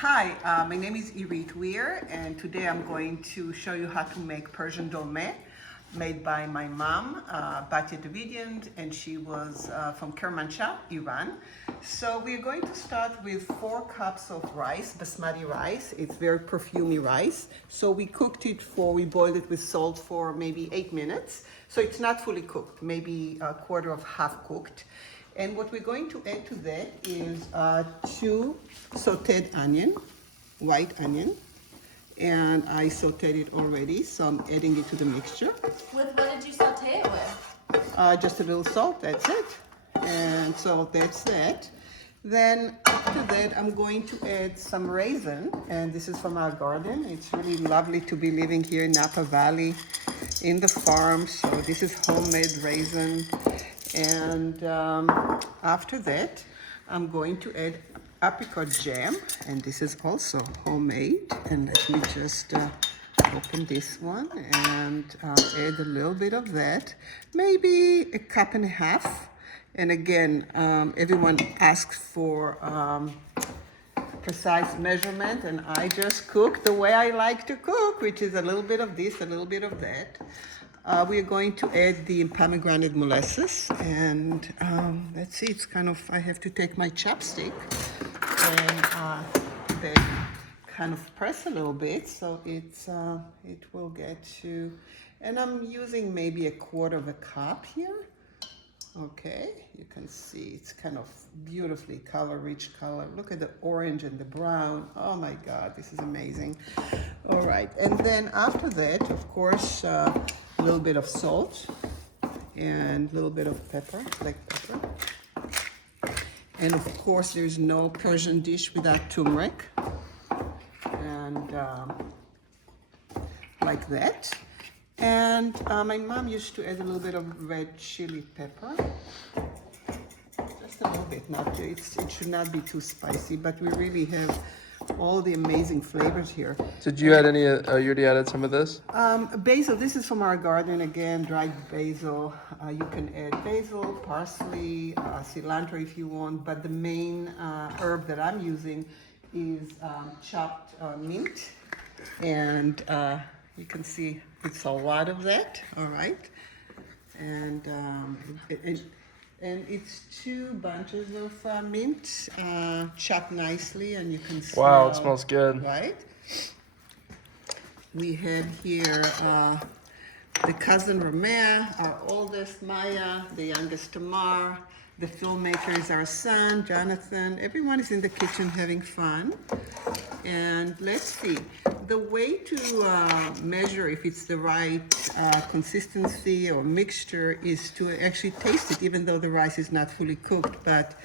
Hi, my name is Irit Weir, and today I'm going to show you how to make Persian Dolme, made by my mom, Davidyan, and she was from Kermanshah, Iran. So we're going to start with 4 cups of rice, basmati rice. It's very perfumey rice. So we boiled it with salt for maybe 8 minutes. So it's not fully cooked, maybe a quarter of half cooked. And what we're going to add to that is 2 sauteed onion, white onion. And I sauteed it already, so I'm adding it to the mixture. With what did you saute it with? Just a little salt, that's it. And so that's that. Then after that, I'm going to add some raisin, and this is from our garden. It's really lovely to be living here in Napa Valley in the farm. So this is homemade raisin. And after that, I'm going to add apricot jam, and this is also homemade. And let me just open this one and add a little bit of that, maybe a cup and a half. And again, everyone asks for precise measurement, and I just cook the way I like to cook, which is a little bit of this, a little bit of that. We are going to add the pomegranate molasses, and let's see, it's kind of, I have to take my chopstick and then kind of press a little bit, so it will get to, and I'm using maybe a quarter of a cup here. Okay, you can see it's kind of beautifully rich color. Look at the orange and the brown. Oh my God, this is amazing. All right, and then after that, of course, a little bit of salt and a little bit of pepper, black pepper. And of course, there's no Persian dish without turmeric. And like that. And my mom used to add a little bit of red chili pepper. Just a little bit, it should not be too spicy, but we really have all the amazing flavors here. Did you add any, you already added some of this? Basil, this is from our garden again, dried basil. You can add basil, parsley, cilantro if you want, but the main herb that I'm using is chopped mint. And you can see it's a lot of that, all right? And it's 2 bunches of mint chopped nicely, and you can smell. Wow, it smells good. Right? We have here the cousin Ramea, our oldest Maya, the youngest Tamar. The filmmaker is our son, Jonathan. Everyone is in the kitchen having fun. And let's see, the way to measure if it's the right consistency or mixture is to actually taste it, even though the rice is not fully cooked. But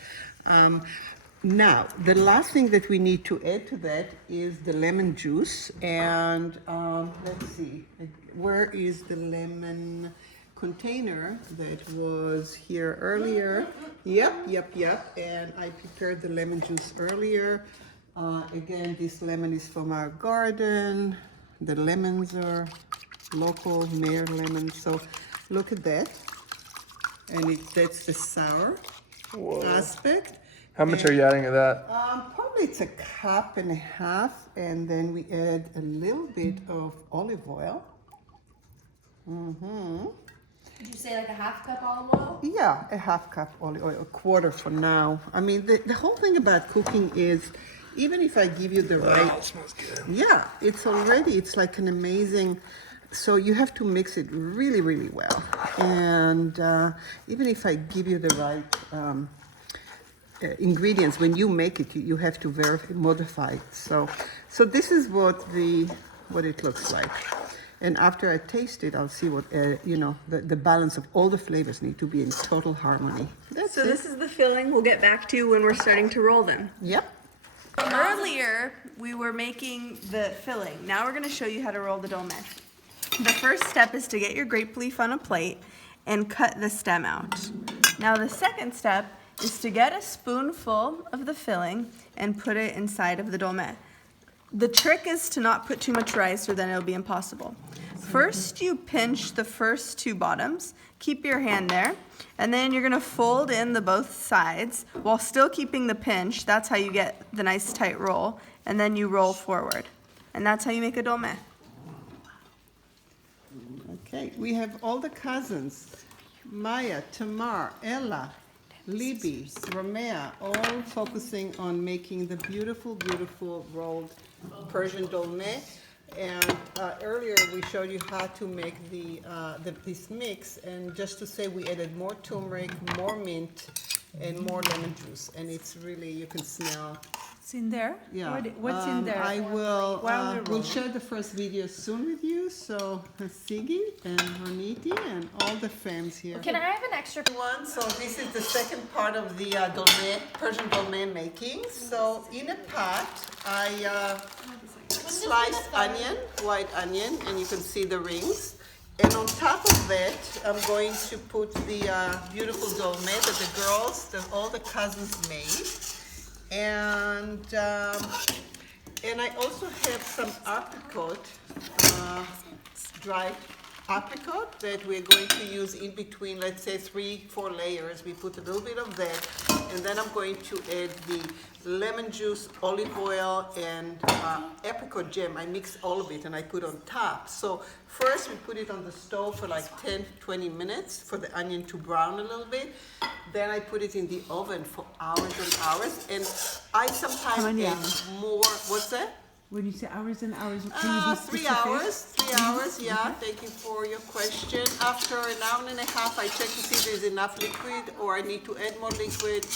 now, the last thing that we need to add to that is the lemon juice. And let's see, where is the lemon container that was here earlier? Yep. And I prepared the lemon juice earlier. Again, this lemon is from our garden. The lemons are local Mayer lemons. So look at that. And that's the sour aspect. How much are you adding of that? Probably it's a cup and a half. And then we add a little bit of olive oil. Did you say like a half cup olive oil? Yeah, a half cup olive oil, a quarter for now. I mean, the whole thing about cooking is, even if I give you the right, It smells good. yeah, it's like an amazing, so you have to mix it really, really well. And even if I give you the right ingredients, when you make it, you have to modify it. So this is what it looks like. And after I taste it, I'll see what, the balance of all the flavors need to be in total harmony. That's it. This is the filling we'll get back to when we're starting to roll them. Yep. Earlier, we were making the filling. Now we're going to show you how to roll the dolme. The first step is to get your grape leaf on a plate and cut the stem out. Now the second step is to get a spoonful of the filling and put it inside of the dolme. The trick is to not put too much rice, or then it'll be impossible. First, you pinch the first two bottoms. Keep your hand there. And then you're gonna fold in the both sides while still keeping the pinch. That's how you get the nice tight roll. And then you roll forward. And that's how you make a dolme. Okay, we have all the cousins. Maya, Tamar, Ella, Libby, Romea, all focusing on making the beautiful, beautiful rolled Persian dolme. And earlier we showed you how to make this mix, and just to say we added more turmeric, more mint, and more lemon juice, and it's really, you can smell. It's in there? Yeah. What's in there? I will, While we're we'll rolling. share the first video soon with you, so Sigi and Roniti and all the fans here. Can I have an extra? One, so this is the second part of the dolme, Persian dolme making. So in a pot, I sliced onion, white onion, and you can see the rings. And on top of that, I'm going to put the beautiful dolme that the girls, all the cousins made. And I also have some apricot, dried apricot that we're going to use in between, let's say 3-4 layers. We put a little bit of that, and then I'm going to add the lemon juice, olive oil, and apricot jam. I mix all of it and I put on top. So first we put it on the stove for like 10-20 minutes for the onion to brown a little bit. Then I put it in the oven for hours and hours, and I sometimes many add hours? more. What's that? When you say hours and hours, can you be 3 specific? hours. 3 hours, yeah. Thank you for your question. After an hour and a half, I check to see if there's enough liquid or I need to add more liquid.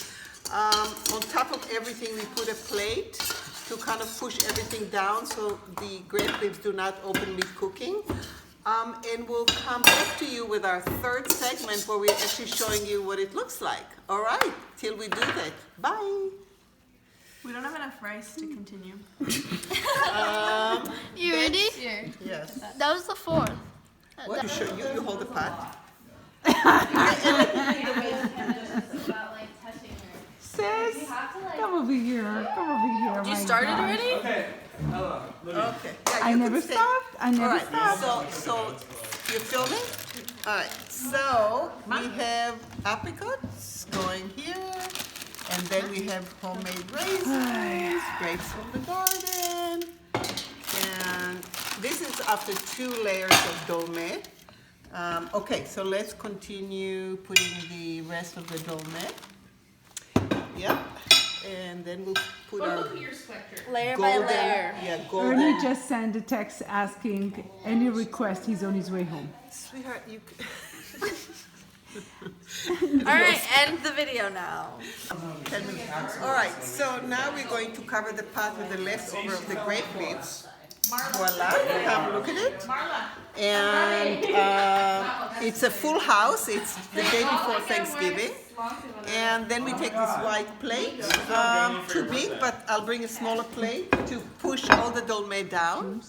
On top of everything, we put a plate to kind of push everything down so the grape leaves do not open mid-cooking. And we'll come back to you with our third segment where we're actually showing you what it looks like. All right, till we do that. Bye. We don't have enough rice to continue. You ready? Here. Yes. That was the fourth. What? You hold the pot. Sis, come over here. Come over here. You my started God. already? Okay. Yeah, I you never can stay. stopped. I All never right. stopped. So you're filming? All right. So we have apricots going here, and then we have homemade raisins, grapes from the garden, and this is after 2 layers of dolme. Okay, so let's continue putting the rest of the dolme. Yep. And then we'll put our Layer by golden, layer. yeah, Ernie golden. just sent a text asking any request. He's on his way home. Sweetheart, you. All right, end the video now. 10 minutes. All right, so now we're going to cover the pot with the leftover of the grape leaves. Voila, come look at it. And it's a full house. It's the day before Thanksgiving. And then we take this white plate, too big, but I'll bring a smaller plate to push all the dolme down.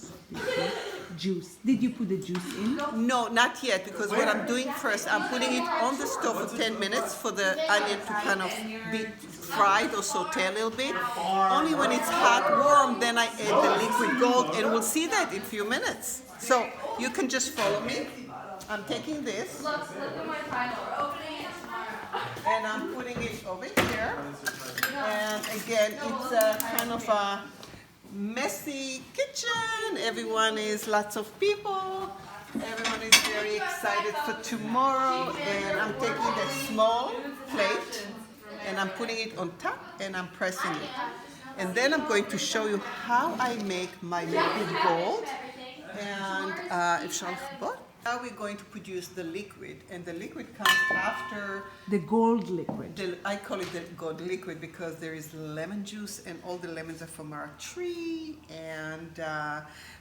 Juice. Did you put the juice in? No, not yet, because what I'm doing first, I'm putting it on the stove for 10 minutes for the onion to kind of be fried or saute a little bit. Only when it's hot, warm, then I add the liquid gold, and we'll see that in a few minutes. So you can just follow me. I'm taking this, Look at my pile. We're opening it tomorrow. and I'm putting it over here. And again, it's a kind of a messy kitchen. Everyone is lots of people. Everyone is very excited for tomorrow. And I'm taking that small plate and I'm putting it on top and I'm pressing it. And then I'm going to show you how I make my liquid gold. And now we're going to produce the liquid, and the liquid comes after. The gold liquid. I call it the gold liquid because there is lemon juice, and all the lemons are from our tree, and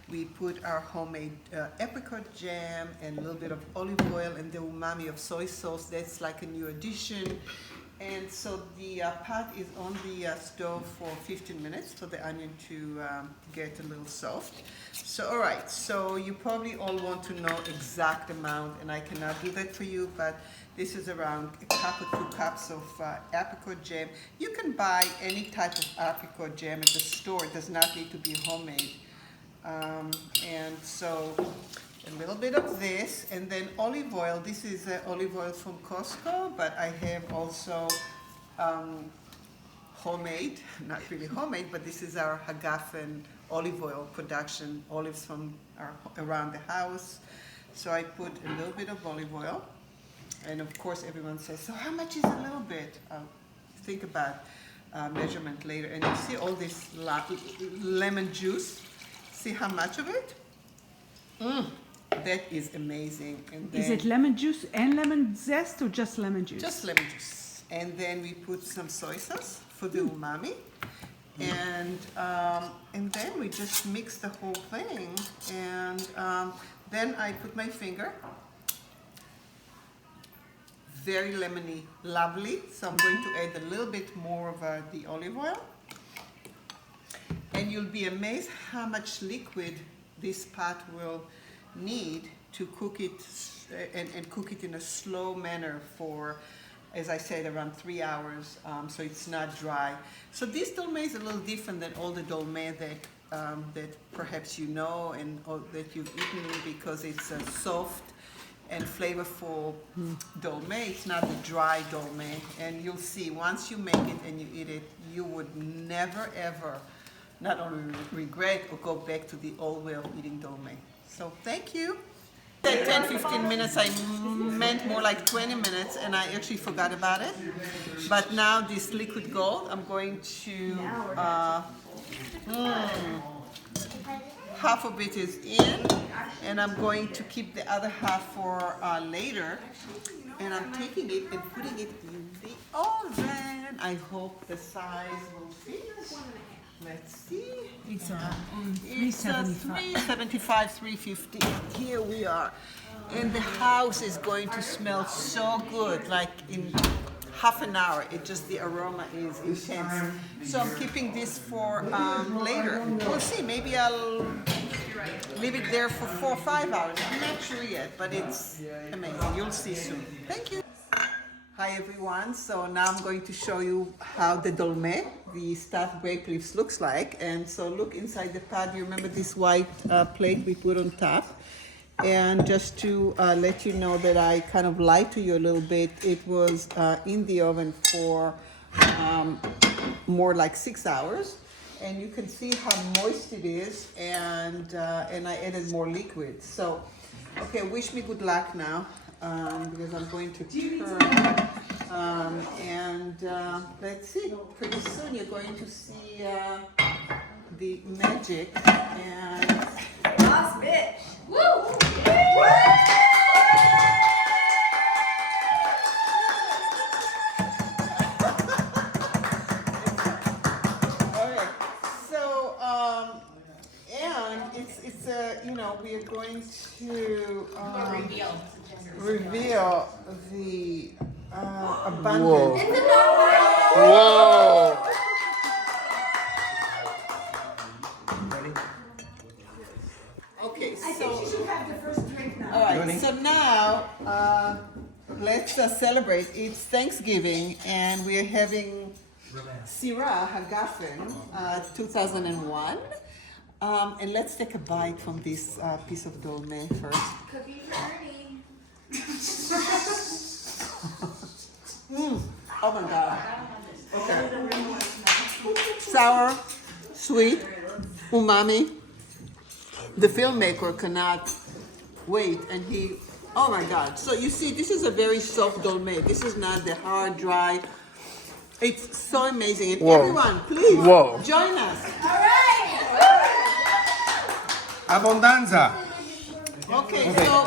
we put our homemade apricot jam and a little bit of olive oil and the umami of soy sauce. That's like a new addition. And so the pot is on the stove for 15 minutes for the onion to get a little soft. So, all right, so you probably all want to know exact amount, and I cannot do that for you, but this is around a cup or 2 cups of apricot jam. You can buy any type of apricot jam at the store. It does not need to be homemade. And so a little bit of this, and then olive oil. This is olive oil from Costco, but I have also homemade, not really homemade, but this is our Hagafen olive oil production, olives from around the house. So I put a little bit of olive oil, and of course everyone says, so how much is a little bit? Think about measurement later, and you see all this lemon juice. See how much of it? That is amazing. And then Is it lemon juice and lemon zest or just lemon juice? just lemon juice. And then we put some soy sauce for the umami. And then we just mix the whole thing. And then I put my finger. Very lemony, lovely. So I'm going to add a little bit more of the olive oil. And you'll be amazed how much liquid this pot will need to cook it and cook it in a slow manner for, as I said, around 3 hours, so it's not dry. So this dolme is a little different than all the dolme that perhaps you know and that you've eaten, because it's a soft and flavorful dolme. It's not the dry dolme, and you'll see once you make it and you eat it, you would never ever not only regret or go back to the old way of eating dolme. So thank you. Said 10-15 minutes, I meant more like 20 minutes, and I actually forgot about it. But now this liquid gold, I'm going to, half of it is in, and I'm going to keep the other half for later. And I'm taking it and putting it in the oven. I hope the size will fit. Let's see. It's It's 375, 350. Here we are. And the house is going to smell so good, like in half an hour. The aroma is intense. So I'm keeping this for later. We'll see, maybe I'll leave it there for 4 or 5 hours. I'm not sure yet, but it's amazing. You'll see soon. Thank you. Hi everyone, so now I'm going to show you how the dolme, the stuffed grape leaves, looks like. And so look inside the pot. You remember this white plate we put on top? And just to let you know that I kind of lied to you a little bit, it was in the oven for more like 6 hours. And you can see how moist it is, and I added more liquid. So, okay, wish me good luck now. Because I'm going to turn, let's see, pretty soon you're going to see the magic. And Boss bitch. Woo! okay, so and it's we are going to reveal the abundance. Whoa! Okay, so all right. So now let's celebrate. It's Thanksgiving, and we are having Sirah Hagafen 2001. And let's take a bite from this piece of dolme first. Cookie journey. Oh my God. Okay. Sour, sweet, umami. The filmmaker cannot wait, and oh my God. So you see, this is a very soft dolme. This is not the hard, dry. It's so amazing. And Whoa. everyone, please Whoa. join us. All right. Abbondanza. Okay, so